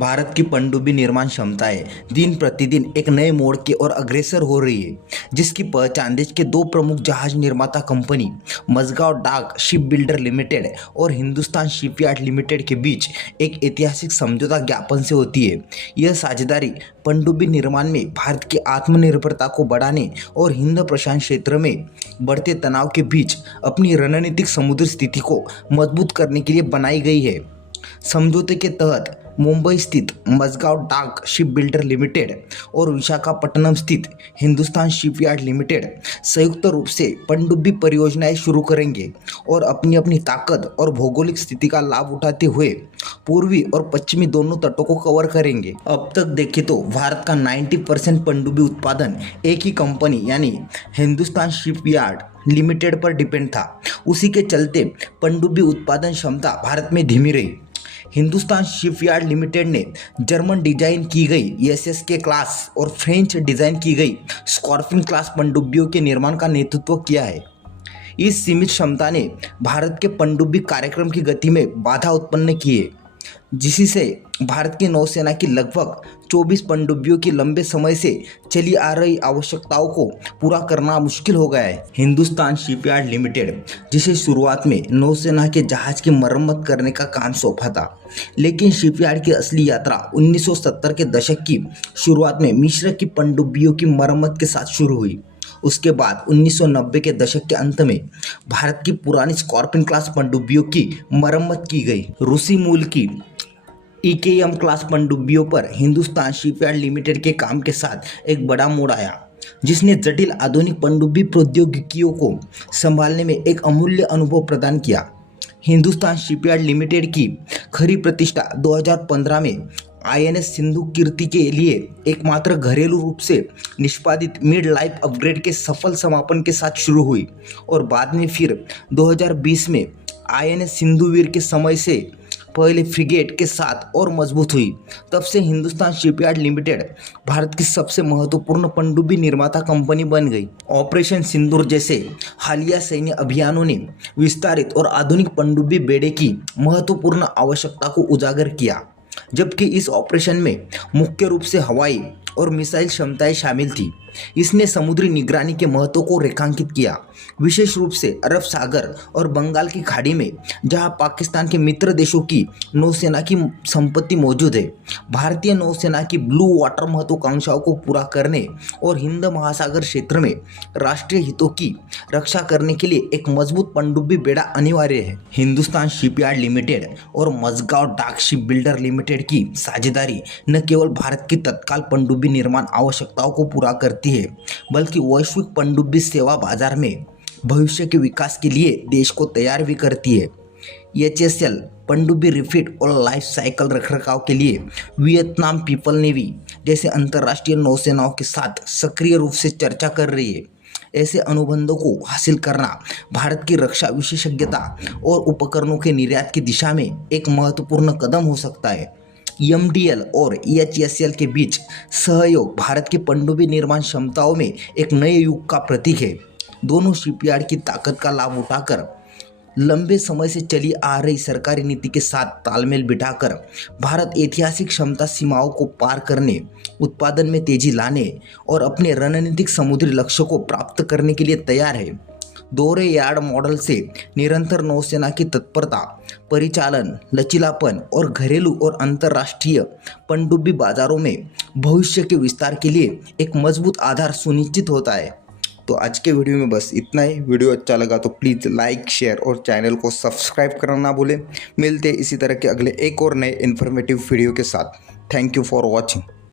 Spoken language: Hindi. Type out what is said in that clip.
भारत की पनडुब्बी निर्माण क्षमताएं दिन प्रतिदिन एक नए मोड़ की ओर अग्रसर हो रही है, जिसकी पहचान देश के दो प्रमुख जहाज निर्माता कंपनी मझगांव डाक शिप बिल्डर लिमिटेड और हिंदुस्तान शिपयार्ड लिमिटेड के बीच एक ऐतिहासिक समझौता ज्ञापन से होती है। यह साझेदारी पनडुब्बी निर्माण में भारत की आत्मनिर्भरता को बढ़ाने और हिंद प्रशांत क्षेत्र में बढ़ते तनाव के बीच अपनी रणनीतिक समुद्री स्थिति को मजबूत करने के लिए बनाई गई है। समझौते के तहत मुंबई स्थित मझगांव डाक शिप बिल्डर लिमिटेड और विशाखापट्टनम स्थित हिंदुस्तान शिपयार्ड लिमिटेड संयुक्त रूप से पनडुब्बी परियोजनाएं शुरू करेंगे और अपनी अपनी ताकत और भौगोलिक स्थिति का लाभ उठाते हुए पूर्वी और पश्चिमी दोनों तटों को कवर करेंगे। अब तक देखें तो भारत का 90% पनडुब्बी उत्पादन एक ही कंपनी यानी हिंदुस्तान शिपयार्ड लिमिटेड पर डिपेंड था। उसी के चलते पनडुब्बी उत्पादन क्षमता भारत में धीमी रही। हिंदुस्तान शिपयार्ड लिमिटेड ने जर्मन डिजाइन की गई एसएसके क्लास और फ्रेंच डिजाइन की गई स्कॉर्पिन क्लास पनडुब्बियों के निर्माण का नेतृत्व किया है। इस सीमित क्षमता ने भारत के पनडुब्बी कार्यक्रम की गति में बाधा उत्पन्न की है, जिससे भारत की नौसेना की लगभग 24 पनडुब्बियों की लंबे समय से चली आ रही आवश्यकताओं को पूरा करना मुश्किल हो गया है। हिंदुस्तान शिपयार्ड लिमिटेड, जिसे शुरुआत में नौसेना के जहाज की मरम्मत करने का काम सौंपा था, लेकिन शिपयार्ड की असली यात्रा 1970 के दशक की शुरुआत में मिस्र की पनडुब्बियों की मरम्मत के साथ शुरू हुई। उसके बाद 1990 के दशक के अंत में भारत की पुरानी स्कॉर्पिन क्लास पनडुब्बियों की मरम्मत की गई। रूसी मूल की ईकेएम क्लास पनडुब्बियों पर हिंदुस्तान शिपयार्ड लिमिटेड के काम के साथ एक बड़ा मोड़ आया, जिसने जटिल आधुनिक पनडुब्बी प्रौद्योगिकियों को संभालने में एक अमूल्य अनुभव प्रदान किया। हिंदुस्तान शिपयार्ड लिमिटेड की खरी प्रतिष्ठा 2015 में आईएनएस सिंधु कीर्ति के लिए एकमात्र घरेलू रूप से निष्पादित मिड लाइफ अपग्रेड के सफल समापन के साथ शुरू हुई और बाद में फिर 2020 में आईएनएस सिंधुवीर के समय से पहले फ्रिगेट के साथ और मजबूत हुई। तब से हिंदुस्तान शिपयार्ड लिमिटेड भारत की सबसे महत्वपूर्ण पनडुब्बी निर्माता कंपनी बन गई। ऑपरेशन सिंदूर जैसे हालिया सैन्य अभियानों ने विस्तारित और आधुनिक पनडुब्बी बेड़े की महत्वपूर्ण आवश्यकता को उजागर किया, जबकि इस ऑपरेशन में मुख्य रूप से हवाई और मिसाइल क्षमताएं शामिल थी। इसने समुद्री निगरानी के महत्व को रेखांकित किया, विशेष रूप से अरब सागर और बंगाल की खाड़ी में, जहां पाकिस्तान के मित्र देशों की नौसेना की संपत्ति मौजूद है। भारतीय नौसेना की ब्लू वाटर महत्वाकांक्षाओं को पूरा करने और हिंद महासागर क्षेत्र में राष्ट्रीय हितों की रक्षा करने के लिए एक मजबूत पनडुब्बी बेड़ा अनिवार्य है। हिंदुस्तान शिपयार्ड लिमिटेड और मझगांव डाक शिप बिल्डर लिमिटेड की साझेदारी न केवल भारत की तत्काल पनडुब्बी निर्माण आवश्यकताओं को पूरा करती है, बल्कि वैश्विक पनडुब्बी सेवा बाजार में भविष्य के विकास के लिए देश को तैयार भी करती है। एचएसएल पनडुब्बी रिफिट और लाइफ साइकिल रखरखाव के लिए वियतनाम पीपल नेवी जैसे अंतर्राष्ट्रीय नौसेनाओं के साथ सक्रिय रूप से चर्चा कर रही है। ऐसे अनुबंधों को हासिल करना भारत की रक्षा विशेषज्ञता और उपकरणों के निर्यात की दिशा में एक महत्वपूर्ण कदम हो सकता है। एमडीएल और एचएसएल के बीच सहयोग भारत की पनडुब्बी निर्माण क्षमताओं में एक नए युग का प्रतीक है। दोनों शिपयार्ड की ताकत का लाभ उठाकर लंबे समय से चली आ रही सरकारी नीति के साथ तालमेल बिठाकर भारत ऐतिहासिक क्षमता सीमाओं को पार करने, उत्पादन में तेजी लाने और अपने रणनीतिक समुद्री लक्ष्य को प्राप्त करने के लिए तैयार है। दोहरे यार्ड मॉडल से निरंतर नौसेना की तत्परता, परिचालन, लचीलापन और घरेलू और अंतर्राष्ट्रीय पनडुब्बी बाजारों में भविष्य के विस्तार के लिए एक मजबूत आधार सुनिश्चित होता है। तो आज के वीडियो में बस इतना ही। वीडियो अच्छा लगा तो प्लीज़ लाइक, शेयर और चैनल को सब्सक्राइब करना ना भूलें। मिलते इसी तरह के अगले एक और नए इन्फॉर्मेटिव वीडियो के साथ। Thank you for watching.